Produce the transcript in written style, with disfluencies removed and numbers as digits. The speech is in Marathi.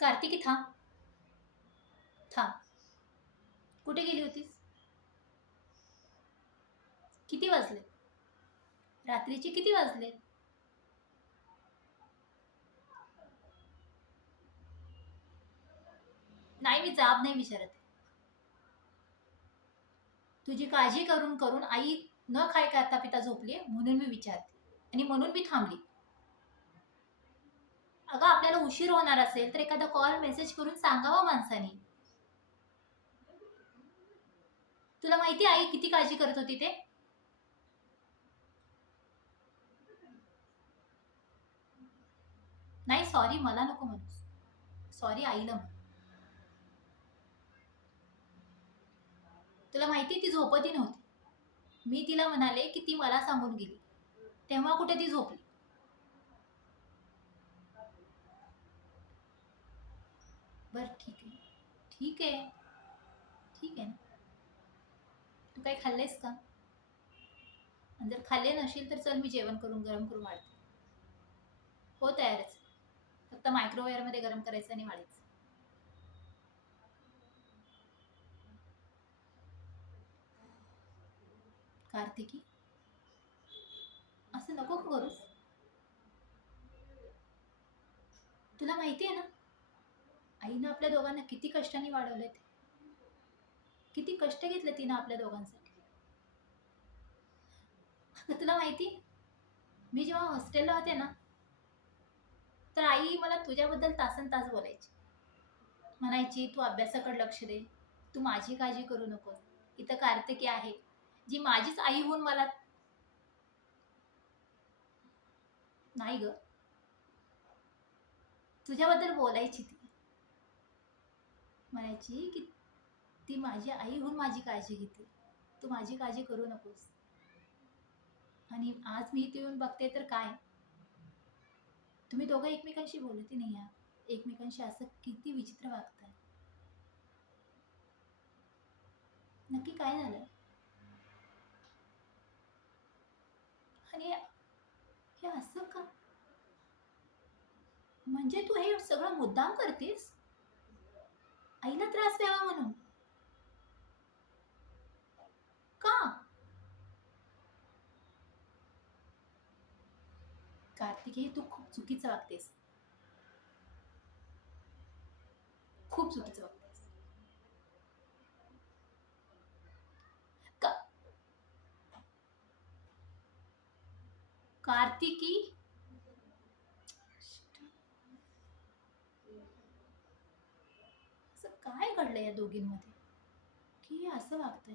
कार्तिकी थांब. थांब. कुठे गेली होतीस? किती वाजले? रात्रीचे किती वाजले? नाही, मी जाब नाही विचारत. तुझी काळजी करून करून आई न खाय करता पिता झोपली म्हणून मी विचारते आणि म्हणून मी थांबली. अगं, आपल्याला उशीर होणार असेल तर एखादा कॉल मेसेज करून सांगावा माणसाने. तुला माहिती आई किती काळजी करत होती ते? नाही, सॉरी मला नको म्हणूस. सॉरी आईला म्हण. तुला माहिती ती झोपती नव्हती. मी तिला म्हणाले की ती मला सांगून गेली, तेव्हा कुठे ती झोपली. बर, ठीक आहे. ठीक आहे. ठीक आहे ना. तू काही खाल्लेस का? आणि जर खाल्ले नसेल तर चल, मी जेवण करून गरम करून वाढते. हो, तयारच. फक्त मायक्रोवेव्ह मध्ये गरम करायचं आणि वाढायचं. कार्तिकी, असं नको करूस. तुला माहिती आहे ना, आईनं आपल्या दोघांना किती कष्टाने वाढवले. किती कष्ट घेतले तिनं आपल्या दोघांसाठी. तुला माहिती, मी जेव्हा हॉस्टेलला होते ना, तर आई मला तुझ्याबद्दल तासन तास बोलायची. म्हणायची तू अभ्यासाकडे लक्ष दे, तू माझी काळजी करू नको. इथं कार्तिकी आहे जी माझीच आई होऊन मला. नाही ग, तुझ्याबद्दल बोलायची ती. म्हणायची की ती माझी आई होऊन माझी काळजी घेते, तू माझी काळजी करू नकोस. आणि आज मी इथे येऊन बघते तर काय, तुम्ही दोघं एकमेकांशी बोलतही नाही आहात. एकमेकांशी असं किती विचित्र वागताय. नक्की काय झालं? आणि हे असं का? म्हणजे तू हे सगळं मुद्दाम करतेस, आईला त्रास द्यावा म्हणून? का? कार्तिकी, तू खूप चुकीचं वागतेस. खूप चुकीचं वागतेस. का? कार्तिकी, असं काय घडलं या दोघींमध्ये की असं वागतंय?